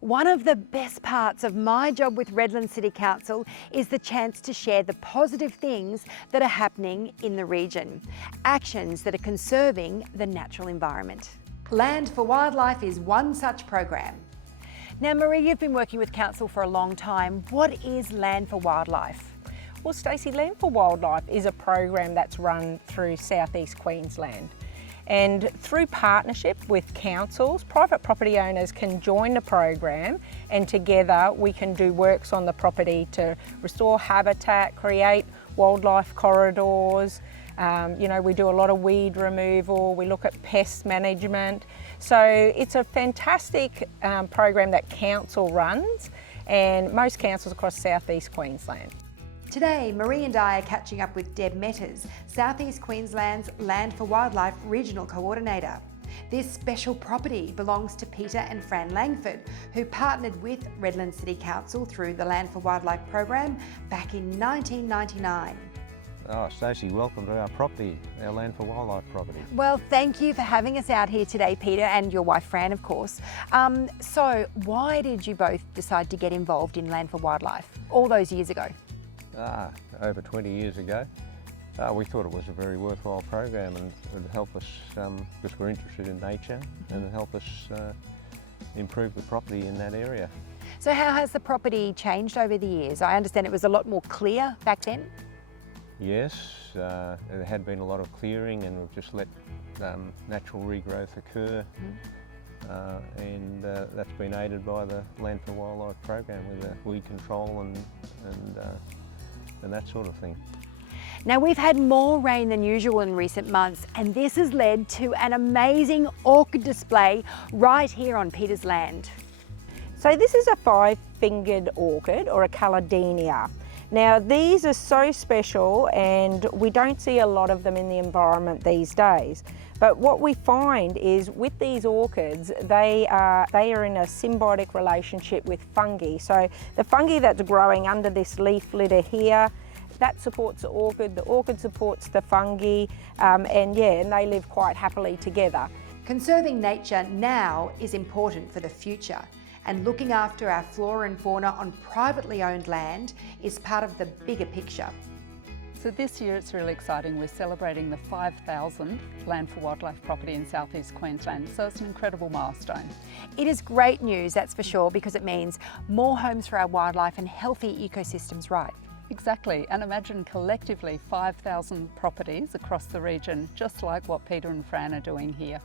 One of the best parts of my job with Redlands City Council is the chance to share the positive things that are happening in the region. Actions that are conserving the natural environment. Land for Wildlife is one such program. Now Marie, you've been working with Council for a long time. What is Land for Wildlife? Well, Stacey, Land for Wildlife is a program that's run through southeast Queensland. And through partnership with councils, private property owners can join the program, and together we can do works on the property to restore habitat, create wildlife corridors. We do a lot of weed removal, we look at pest management. So it's a fantastic program that council runs, and most councils across southeast Queensland. Today, Marie and I are catching up with Deb Metters, Southeast Queensland's Land for Wildlife Regional Coordinator. This special property belongs to Peter and Fran Langford, who partnered with Redlands City Council through the Land for Wildlife program back in 1999. Oh, Stacey, welcome to our property, our Land for Wildlife property. Well, thank you for having us out here today, Peter, and your wife Fran, of course. So why did you both decide to get involved in Land for Wildlife all those years ago? Over 20 years ago. We thought it was a very worthwhile program, and it would help us, because we're interested in nature, and help us improve the property in that area. So how has the property changed over the years? I understand it was a lot more clear back then? Yes, there had been a lot of clearing, and we've just let natural regrowth occur. And that's been aided by the Land for Wildlife program with the weed control and that sort of thing. Now we've had more rain than usual in recent months, and this has led to an amazing orchid display right here on Peter's land. So this is a five-fingered orchid, or a caladinia. Now these are so special, and we don't see a lot of them in the environment these days. But what we find is with these orchids, they are in a symbiotic relationship with fungi. So the fungi that's growing under this leaf litter here, that supports the orchid supports the fungi, and they live quite happily together. Conserving nature now is important for the future, and looking after our flora and fauna on privately owned land is part of the bigger picture. So this year it's really exciting. We're celebrating the 5,000th Land for Wildlife property in southeast Queensland, so it's an incredible milestone. It is great news, that's for sure, because it means more homes for our wildlife and healthy ecosystems, right? Exactly, and imagine collectively 5,000 properties across the region, just like what Peter and Fran are doing here.